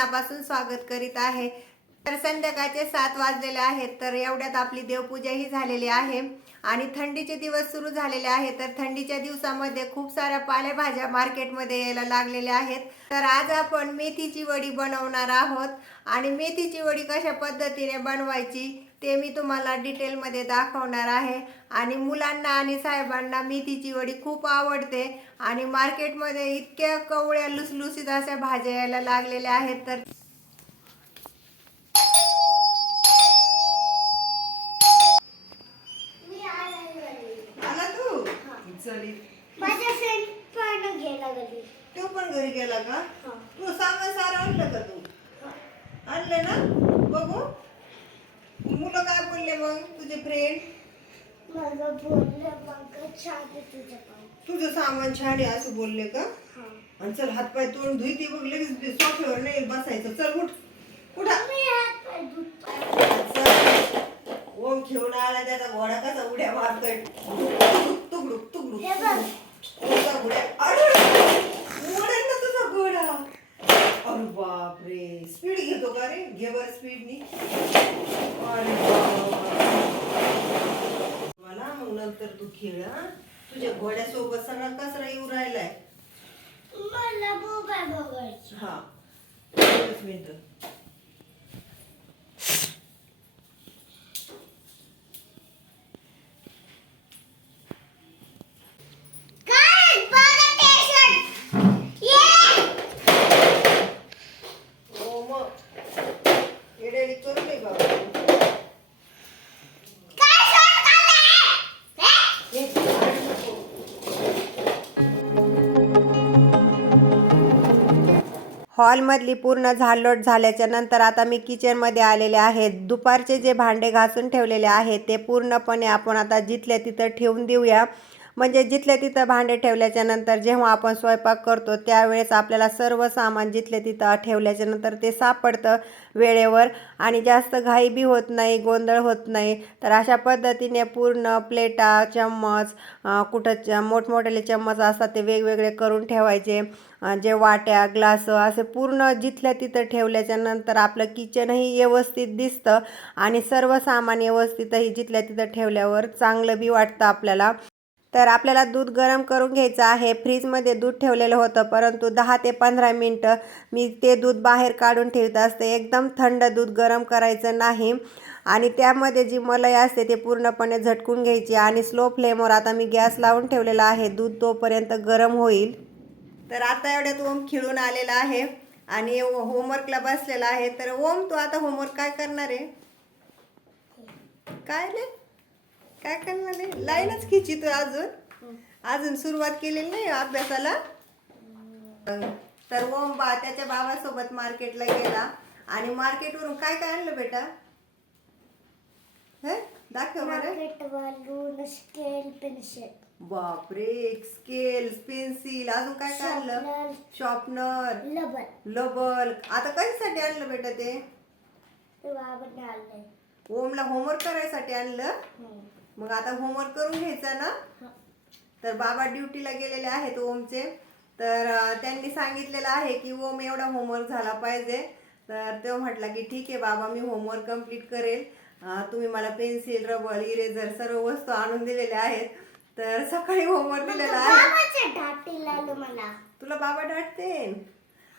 मनापासून स्वागत करीत आहे. तर संध्याकाळचे सात वाजलेले आहेत तर एवढ्यात आपली देवपूजाही झालेली आहे. आणि थंडीचे दिवस सुरू झालेले आहेत तर थंडीच्या दिवसामध्ये खूप साऱ्या पालेभाज्या मार्केटमध्ये यायला लागलेल्या आहेत. तर आज आपण मेथीची वडी बनवणार आहोत. आणि मेथीची वडी कशा पद्धतीने बनवायची ते मी तुम्हाला डिटेलमध्ये दाखवणार आहे. आणि मुलांना आणि साहेबांना मेथीची वडी खूप आवडते. आणि मार्केटमध्ये इतक्या कवळ्या लुसलुसीत अशा भाज्या यायला लागलेल्या आहेत तर मी आला आला तू पण गेला. घरी तू पण घरी गेला का? हा. तू सामान सारं आणलं का तू? आणलं ना? बघू. बोलले मग तुझे फ्रेंड मला बोललं मग छान आहे तुझं पण. तुझं सामान छान आहे असं बोलले का? हा. आणि चल हातपाय तोंड धुई ती बघ लगेच सोफ्यावर नाही बसायचं. चल उठ. उठा. ओम खेळून आला त्याचा घोडा कसा उड्या मारतोय. तुकडुक तुकडुक. ओमचा घोड्या अरे! ना तुझा घोडा. अरे बापरे. स्पीड घेतो का रे? घे बर स्पीडनी अरे बापरे. मला मग नंतर तू खेळ तुझ्या घोड्यासोबत सगळा कचरा येऊ राहिलाय. मला मोबाईल बघायची. हा. मिनिट. हॉलमधली पूर्ण झालोट झाल्याच्यानंतर आता मी किचनमध्ये आलेले आहेत. दुपारचे जे भांडे घासून ठेवलेले आहेत ते पूर्णपणे आपण आता जिथल्या तिथं ठेवून देऊया. म्हणजे जिथल्या तिथं भांडे ठेवल्याच्या नंतर जेव्हा आपण स्वयंपाक करतो त्यावेळेस आपल्याला सर्व सामान जिथल्या तिथं ठेवल्याच्या नंतर ते सापडतं वेळेवर. आणि जास्त घाई बी होत नाही गोंधळ होत नाही. तर अशा पद्धतीने पूर्ण प्लेटा चम्मच कुठं च मोठमोठे चम्मच असतात ते वेगवेगळे करून ठेवायचे. जे वाट्या ग्लास असे पूर्ण जिथल्या तिथं ठेवल्याच्या नंतर आपलं किचनही व्यवस्थित दिसतं. आणि सर्व सामान व्यवस्थितही जिथल्या तिथं ठेवल्यावर चांगलं बी वाटतं आपल्याला. तर आपल्याला दूध गरम करून घ्यायचं आहे. फ्रीजमध्ये दूध ठेवलेलं होतं परंतु दहा ते पंधरा मिनटं मी ते दूध बाहेर काढून ठेवत असते. एकदम थंड दूध गरम करायचं नाही आणि त्यामध्ये जी मलाई असते ते पूर्णपणे झटकून घ्यायची आणि स्लो फ्लेमवर आता मी गॅस लावून ठेवलेला आहे. दूध तोपर्यंत गरम होईल. तर आता एवढ्यात ओम खिळून आलेला आहे आणि होमवर्कला बसलेला आहे. तर ओम तू आता होमवर्क काय करणार आहे? काय रे? काय करणार आहे लाईनच खिची तू अजून. अजून सुरुवात केलेली नाही अभ्यासाला. तर ओम बा त्याच्या बाबासोबत मार्केटला गेला. आणि मार्केटवरून काय काय आणलं बेटा? हे दाखव बरं. स्केल पेन्सिल बापरे स्केल पेन्सिल अजून काय काय आणलं? शॉर्पनर लबन लबल आता कशासाठी आणलं बेटा ते? ओमला होमवर्क करायसाठी आणलं. मग आता होमवर्क करून घ्यायचा ना? तर बाबा ड्युटीला गेलेले आहेत ओमचे. तर त्यांनी सांगितलेलं आहे की ओम एवढा होमवर्क झाला पाहिजे. तर तो म्हटला की ठीक आहे बाबा मी होमवर्क कंप्लीट करेल. तुम्ही मला पेन्सिल रबर इरेझर सर्व वस्तू आणून दिलेल्या आहेत. तर सकाळी होमवर्क दिलेला आहे. तुला बाबा डाटते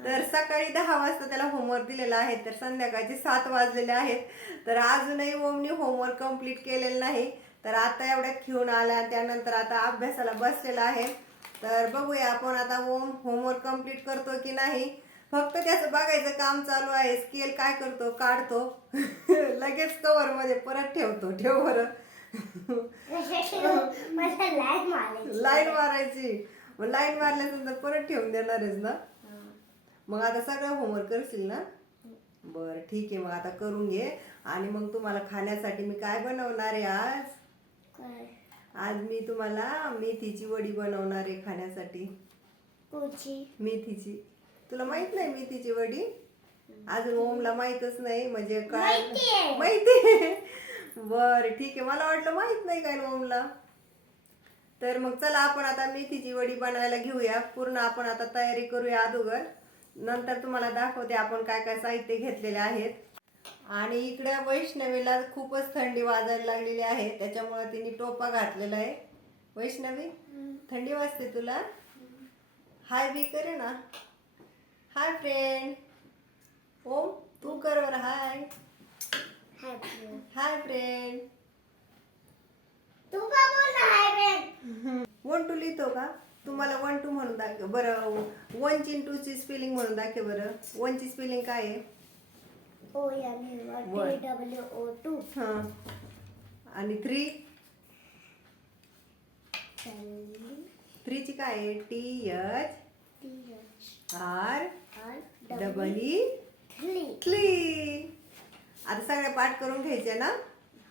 तर सकाळी दहा वाजता त्याला होमवर्क दिलेला आहे. तर संध्याकाळचे सात वाजलेले आहेत. तर अजूनही ओमनी होमवर्क कंप्लीट केलेलं नाही. तर आता एवढ्यात खेळून आला त्यानंतर आता अभ्यासाला बसलेला आहे. तर बघूया आपण आता ओम होमवर्क कंप्लीट करतो की नाही. फक्त त्याचं बघायचं काम चालू आहे. स्केल काय करतो काढतो. लगेच कवर मध्ये परत ठेवतो. ठेव बरं. लाईन मारायची. लाईन मारायची मग लाईन मारल्यानंतर परत ठेवून देणार आहेस ना? मग आता सगळं होमवर्क करशील ना? बरं ठीक आहे. मग आता करून घे. आणि मग तुम्हाला खाण्यासाठी मी काय बनवणार आहे आज? आज मी तुम्हाला मेथीची वडी बनवणार आहे खाण्यासाठी. कोची मेथीची. तुला माहीत नाही मेथीची वडी? अजून ओमला माहीतच नाही म्हणजे काय. माहिती बर ठीक आहे. मला वाटलं माहीत नाही काय ओमला. तर मग चला आपण आता मेथीची वडी बनवायला घेऊया. पूर्ण आपण आता तयारी करूया अगोदर नंतर तुम्हाला दाखवते आपण काय काय साहित्य घेतलेले आहेत. आणि इकडे वैष्णवीला खूपच थंडी वाजायला लागलेली आहे. त्याच्यामुळे तिने टोपा घातलेला आहे. वैष्णवी थंडी वाजते तुला? हाय बी करे ना? हाय फ्रेंड ओ तू कर बरं हाय. हाय फ्रेंड तू का बोल हाय बेन वन टू लिहितो का? तुम्हाला वन टू म्हणून दाखव. बरं वनची टूची स्पेलिंग म्हणून दाखव बरं. वनची स्पेलिंग काय आहे? O N E One. T W O two हां. आणि थ्री थ्रीची काय आहे? T H R double E three क्ली आता सगळे पाठ करून घ्यायचे ना?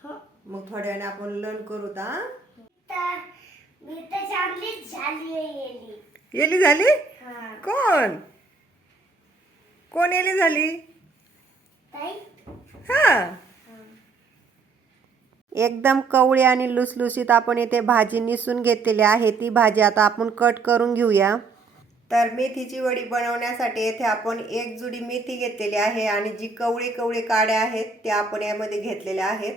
हो. मग थोड्या वेळाने आपण लर्न करू ता. मी तर झाली येली. येली झाली? हा. कोण? कोण येली झाली? हा. एकदम कवळी आणि लुसलुसीत आपण इथे भाजी निसून घेतलेली आहे. ती भाजी आता आपण कट करून घेऊया. तर मेथीची वडी बनवण्यासाठी येथे आपण एक जुडी मेथी घेतलेली आहे आणि जी कवळी कवळी काड्या आहेत त्या आपण यामध्ये घेतलेल्या आहेत.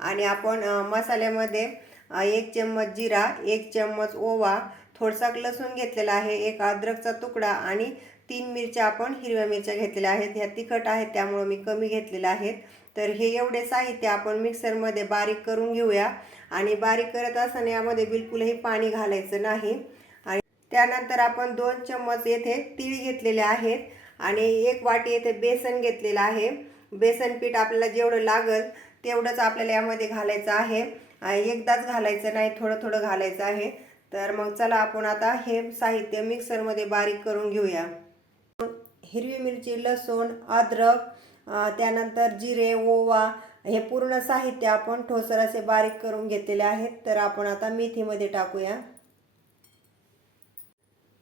आणि आपण मसाल्यामध्ये एक चम्मच जिरा एक चम्मच ओवा थोडसा लसूण घेतलेला आहे एक अद्रकचा तुकडा आणि तीन मिरच्या आपण हिरव्या मिरच्या घेतलेल्या आहेत. ह्या तिखट आहेत त्यामुळं मी कमी घेतलेल्या आहेत. तर हे एवढे साहित्य आपण मिक्सरमध्ये बारीक करून घेऊया. आणि बारीक करत असताना यामध्ये बिलकुलही पाणी घालायचं नाही. आणि त्यानंतर आपण दोन चम्मच येथे तीळ घेतलेले आहेत. आणि एक वाटी येथे बेसन घेतलेलं आहे. बेसन पीठ आपल्याला जेवढं लागल तेवढंच आपल्याला यामध्ये घालायचं आहे. एकदाच घालायचं नाही थोडं थोडं घालायचं आहे. तर मग चला आपण आता हे साहित्य मिक्सरमध्ये बारीक करून घेऊया. हिरवी मिरची लसूण अद्रक त्यानंतर जिरे ओवा हे पूर्ण साहित्य आपण ठोसर असे बारीक करून घेतलेले आहेत. तर आपण आता मेथीमध्ये टाकूया.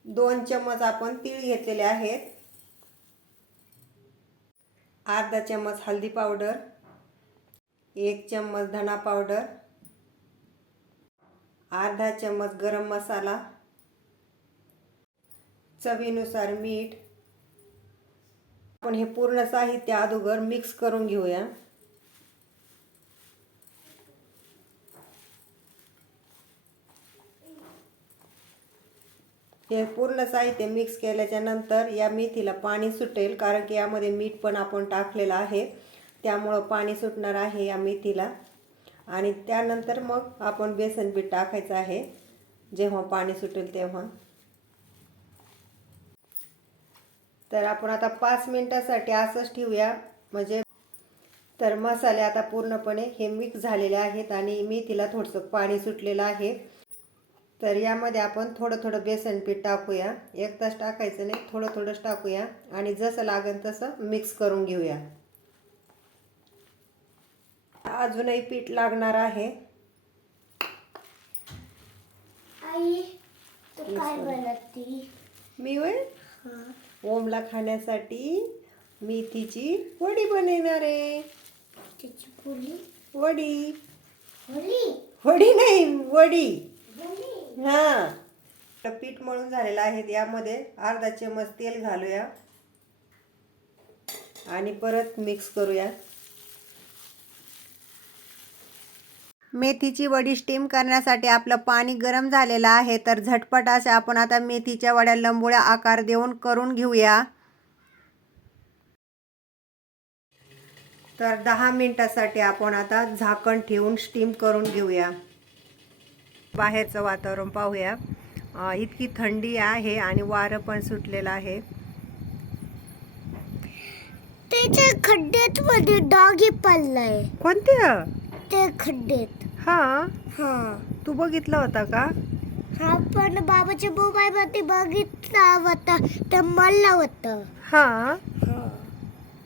दोन चम्मच आपण तीळ घेतलेले आहेत. अर्धा चम्मच हल्दी पावडर एक चम्मच धना पावडर अर्धा चम्मच गरम मसाला चवीनुसार मीठ आपण हे पूर्ण साहित्य अगोदर मिक्स करून घेऊया. हे पूर्ण साहित्य मिक्स केल्याच्यानंतर या मेथीला पाणी सुटेल कारण की यामध्ये मीठ पण आपण टाकलेलं आहे. त्यामुळं पाणी सुटणार आहे या मेथीला. आणि त्यानंतर मग आपण बेसन पीठ टाकायचं आहे. जेव्हा पाणी सुटेल तेव्हा. तर आपण आता पाच मिनिटासाठी असंच ठेवूया. म्हणजे तर मसाले आता पूर्णपणे हे मिक्स झालेले आहेत आणि मेथीला थोडंसं पाणी सुटलेलं आहे. तर यामध्ये आपण थोडं थोडं बेसन पीठ टाकूया. एक तास टाकायचं नाही थोडं थोडंच टाकूया आणि जसं लागेल तसं मिक्स करून घेऊया. अजूनही पीठ लागणार आहे. आई तू काय बनवती? मी होय? हा. ओमला खाण्यासाठी मेथीची वडी बनवणार आहे. वडी. वडी? नाही वडी. हा. पीठ मळून झालेलं आहे यामध्ये अर्धा चमच तेल घालूया. आणि परत मिक्स करूया. मेथीची वडी स्टीम करण्यासाठी आपलं पाणी गरम झालेलं आहे तर झटपट अशा आपण आता मेथीच्या वड्या लंबोळ्या आकार देऊन करून घेऊया. तर दहा मिनिटासाठी आपण आता झाकण ठेवून स्टीम करून घेऊया. बाहेरचं वातावरण पाहूया. इतकी थंडी आहे आणि वारं पण सुटलेलं आहे. त्याच्या खड्ड्यात मध्ये डॉगी पडलाय. कोणत्या? ते खड्ड्यात. हा हा. तू बघितला होता का? हा पण बाबाच्या मोबाईल मध्ये बघितला होता ते मला होतं. हा. हा.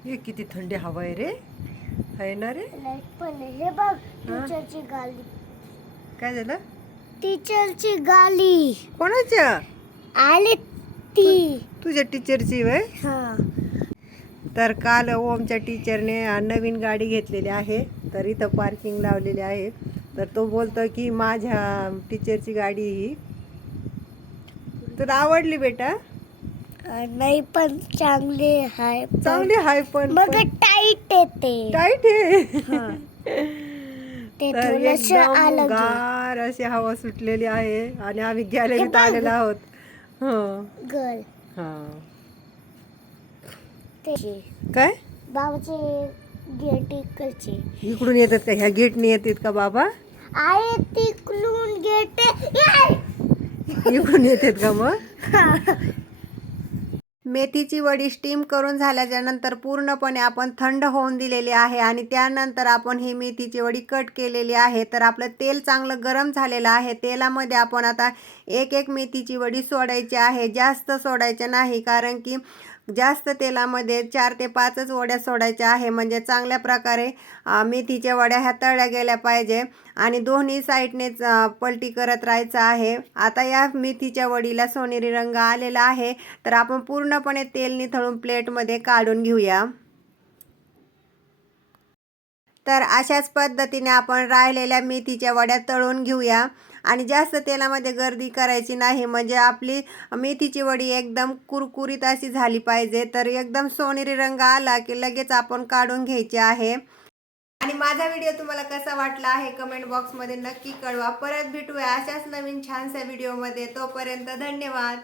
हे किती थंडी हवा आहे रे. आहे ना रे. पण. हे बघ टीचरची गाली. काय झालं? टीचरची गाली. कोणाच्या? आली ती. तुझ्या टीचरची वय? हा. तर काल ओमच्या टीचरने नवीन गाडी घेतलेली आहे तर इथं पार्किंग लावलेली आहे. तर तो बोलतो की माझ्या टीचरची गाडी ही. तुला आवडली बेटा? नाही पण चांगले आहे चांगली हाय पण मग टाईट येते टाईट आहे. तर एकदम गार अशी हवा सुटलेली आहे आणि आम्ही गॅलरीत. आलेलो आहोत. हं. गर्ल हं. काय? बाबाचे गेट इकडचे. इकडून येतात का? ह्या गेटने येतात का बाबा? आहे तिकडून गेट. इकडून येतात का मग? मेथीची वडी स्टीम करून झाल्याच्यानंतर पूर्णपणे आपण थंड होऊन दिलेली आहे आणि त्यानंतर आपण ही मेथीची वडी कट केलेली आहे. तर आपलं तेल चांगलं गरम झालेलं आहे. तेलामध्ये आपण आता एक एक मेथीची वडी सोडायची आहे. जास्त सोडायच्या नाही कारण की जास्त तेलामध्ये चार ते पाचच वड्या सोडायच्या आहे. म्हणजे चांगल्या प्रकारे मेथीच्या वड्या ह्या तळल्या गेल्या पाहिजे आणि दोन्ही साईडनेच पलटी करत राहायचं आहे. आता या मेथीच्या वडीला सोनेरी रंग आलेला आहे. तर आपण पूर्णपणे तेल निथळून प्लेटमध्ये काढून घेऊया. तर अशाच पद्धतीने आपण राहिलेल्या मेथीच्या वड्या तळून घेऊया. आणि जास्त तेलामध्ये गर्दी करायची नाही म्हणजे आपली मेथीची वडी एकदम कुरकुरीत अशी झाली पाहिजे. तर एकदम सोनेरी रंग आला की लगेच आपण काढून घ्यायचे आहे. आणि माझा व्हिडिओ तुम्हाला कसा वाटला आहे कमेंट बॉक्समध्ये नक्की कळवा. परत भेटूया अशाच नवीन छानशा व्हिडिओमध्ये. तोपर्यंत धन्यवाद.